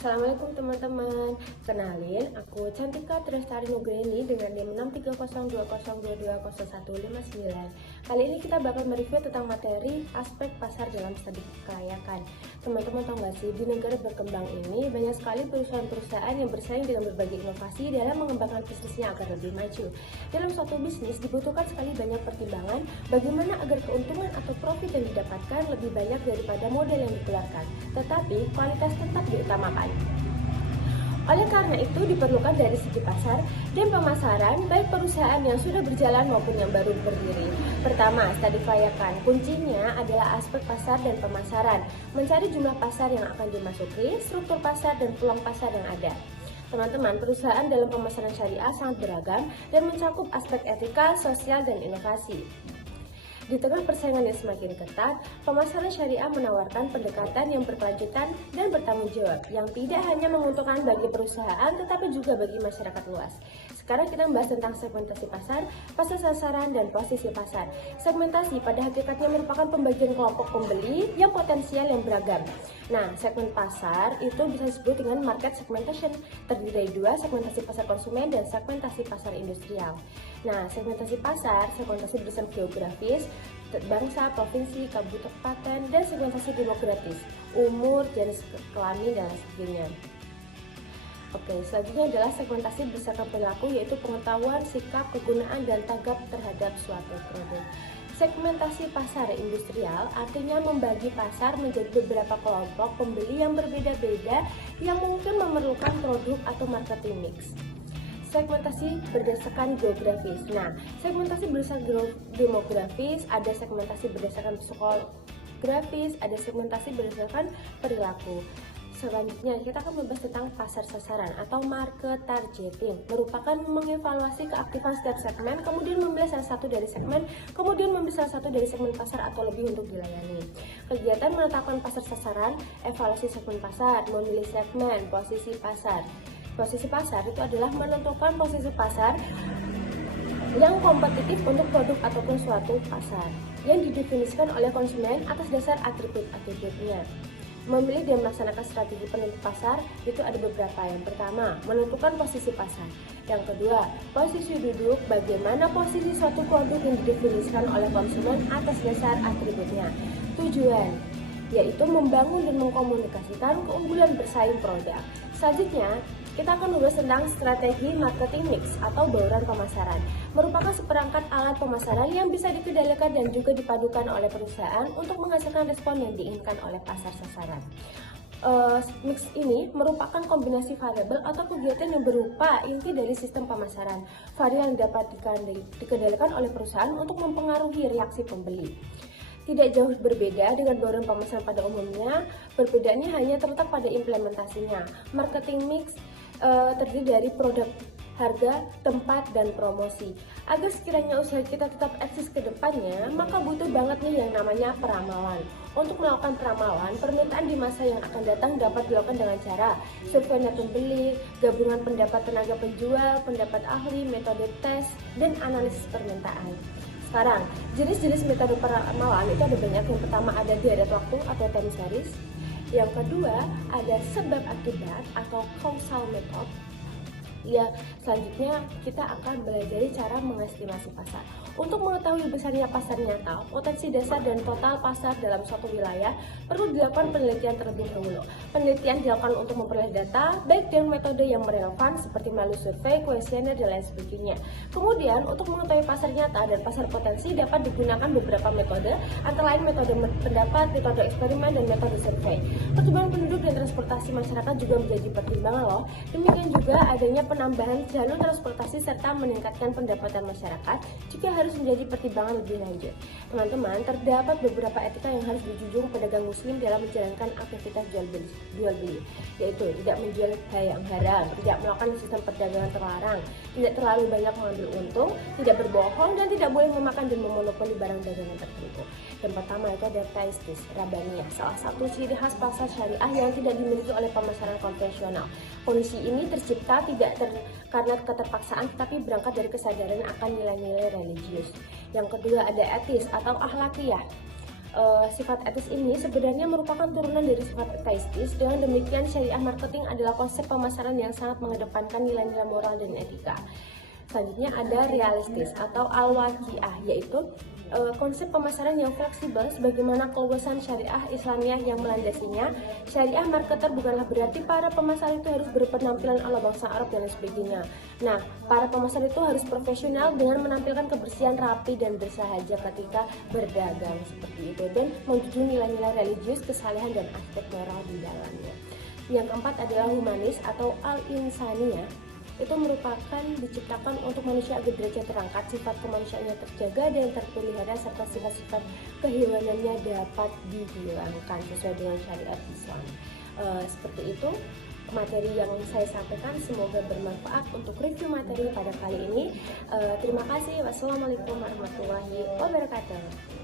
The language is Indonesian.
Assalamualaikum teman-teman. Kenalin, aku Cantika Tresari Nugraini dengan NIM 63020220159. Kali ini kita bakal mereview tentang materi aspek pasar dalam studi kelayakan. Teman-teman tahu nggak sih, di negara berkembang ini banyak sekali perusahaan-perusahaan yang bersaing dengan berbagai inovasi dalam mengembangkan bisnisnya agar lebih maju. Dalam suatu bisnis dibutuhkan sekali banyak pertimbangan bagaimana agar keuntungan atau profit yang didapatkan lebih banyak daripada modal yang dikeluarkan. Tetapi kualitas tetap diutamakan. Oleh karena itu diperlukan dari segi pasar dan pemasaran baik perusahaan yang sudah berjalan maupun yang baru berdiri. Pertama, studi kelayakan. Kuncinya adalah aspek pasar dan pemasaran. Mencari jumlah pasar yang akan dimasuki, struktur pasar dan peluang pasar yang ada. Teman-teman, perusahaan dalam pemasaran syariah sangat beragam dan mencakup aspek etika, sosial, dan inovasi. Di tengah persaingan yang semakin ketat, pemasaran syariah menawarkan pendekatan yang berkelanjutan dan bertanggung jawab, yang tidak hanya menguntungkan bagi perusahaan, tetapi juga bagi masyarakat luas. Sekarang kita membahas tentang segmentasi pasar, pasar sasaran, dan posisi pasar. Segmentasi pada hakikatnya merupakan pembagian kelompok pembeli yang potensial yang beragam. Nah, segmen pasar itu bisa disebut dengan market segmentation, terdiri dari dua, segmentasi pasar konsumen dan segmentasi pasar industrial. Nah, segmentasi pasar, segmentasi berdasarkan geografis, bangsa, provinsi, kabupaten, dan segmentasi demografis, umur, jenis kelamin, dan lain sebagainya. Oke, selanjutnya adalah segmentasi berdasarkan perilaku, yaitu pengetahuan, sikap, kegunaan, dan tanggap terhadap suatu produk. Segmentasi pasar industrial artinya membagi pasar menjadi beberapa kelompok pembeli yang berbeda-beda yang mungkin memerlukan produk atau marketing mix. Segmentasi berdasarkan geografis. Nah, segmentasi berdasarkan demografis, ada segmentasi berdasarkan psikografis, ada segmentasi berdasarkan perilaku. Selanjutnya, kita akan membahas tentang pasar sasaran atau market targeting, merupakan mengevaluasi keaktifan setiap segmen, kemudian memilih salah satu dari segmen, kemudian memilih salah satu dari segmen pasar atau lebih untuk dilayani. Kegiatan menetapkan pasar sasaran, evaluasi segmen pasar, memilih segmen, posisi pasar. Posisi pasar itu adalah menentukan posisi pasar yang kompetitif untuk produk ataupun suatu pasar yang didefinisikan oleh konsumen atas dasar atribut-atributnya. Memilih dan melaksanakan strategi penentu pasar itu ada beberapa. Yang pertama, menentukan posisi pasar. Yang kedua, posisi duduk, bagaimana posisi suatu produk yang didefinisikan oleh konsumen atas dasar atributnya. Tujuan, yaitu membangun dan mengkomunikasikan keunggulan bersaing produk. Selanjutnya, kita akan membahas tentang strategi marketing mix atau bauran pemasaran. Merupakan seperangkat alat pemasaran yang bisa dikendalikan dan juga dipadukan oleh perusahaan untuk menghasilkan respon yang diinginkan oleh pasar sasaran. Mix ini merupakan kombinasi variabel atau kegiatan yang berupa inti dari sistem pemasaran. Variabel yang dapat dikendalikan oleh perusahaan untuk mempengaruhi reaksi pembeli. Tidak jauh berbeda dengan bauran pemasaran pada umumnya, perbedaannya hanya terletak pada implementasinya. Marketing mix terdiri dari produk, harga, tempat, dan promosi. Agar sekiranya usaha kita tetap eksis ke depannya, maka butuh banget nih yang namanya peramalan. Untuk melakukan peramalan, permintaan di masa yang akan datang dapat dilakukan dengan cara survei net pembeli, gabungan pendapat tenaga penjual, pendapat ahli, metode tes, dan analisis permintaan. Sekarang, jenis-jenis metode peramalan itu ada banyak. Yang pertama ada deret waktu atau time series. Yang kedua ada sebab akibat atau causal method. Ya, selanjutnya kita akan belajar cara mengestimasi pasar. Untuk mengetahui besarnya pasar nyata, potensi dasar dan total pasar dalam suatu wilayah, perlu dilakukan penelitian terlebih dahulu. Penelitian dilakukan untuk memperoleh data, baik dengan metode yang relevan seperti melalui survei, kuesioner, dan lain sebagainya. Kemudian, untuk mengetahui pasar nyata dan pasar potensi dapat digunakan beberapa metode, antara lain metode pendapat, metode eksperimen, dan metode survei. Pertumbuhan penduduk dan transportasi masyarakat juga menjadi pertimbangan loh. Demikian juga adanya penambahan jalur transportasi serta meningkatkan pendapatan masyarakat juga harus menjadi pertimbangan lebih lanjut. Teman-teman, terdapat beberapa etika yang harus dijunjung pedagang muslim dalam menjalankan aktivitas jual beli, yaitu tidak menjual hal yang haram, tidak melakukan sistem perdagangan terlarang, tidak terlalu banyak mengambil untung, tidak berbohong, dan tidak boleh memakan dan memonopoli barang dagangan tertentu. Yang pertama itu ada taistis, rabaniyah, salah satu ciri khas pasar syariah yang tidak dimiliki oleh pemasaran konvensional. Kondisi ini tercipta tidak karena keterpaksaan, tetapi berangkat dari kesadaran akan nilai-nilai religius. Yang kedua ada etis atau akhlakiyah. sifat etis ini sebenarnya merupakan turunan dari sifat ateistis. Dengan demikian, syariah marketing adalah konsep pemasaran yang sangat mengedepankan nilai-nilai moral dan etika. Selanjutnya ada realistis atau al-waqiah, yaitu konsep pemasaran yang fleksibel sebagaimana keluasan syariah Islamiyah yang melandasinya. Syariah marketer bukanlah berarti para pemasar itu harus berpenampilan ala bangsa Arab dan lain sebagainya. Nah, para pemasar itu harus profesional dengan menampilkan kebersihan, rapi, dan bersahaja ketika berdagang seperti itu, dan menjunjung nilai-nilai religius, kesalehan, dan aspek moral di dalamnya. Yang keempat adalah humanis atau al-insaniyah. Itu merupakan diciptakan untuk manusia agar derajat terangkat, sifat kemanusiaannya terjaga dan terpelihara, serta sifat-sifat kehewanannya dapat dihilangkan sesuai dengan syariat Islam. Seperti itu materi yang saya sampaikan, semoga bermanfaat untuk review materi pada kali ini. Terima kasih. Wassalamualaikum warahmatullahi wabarakatuh.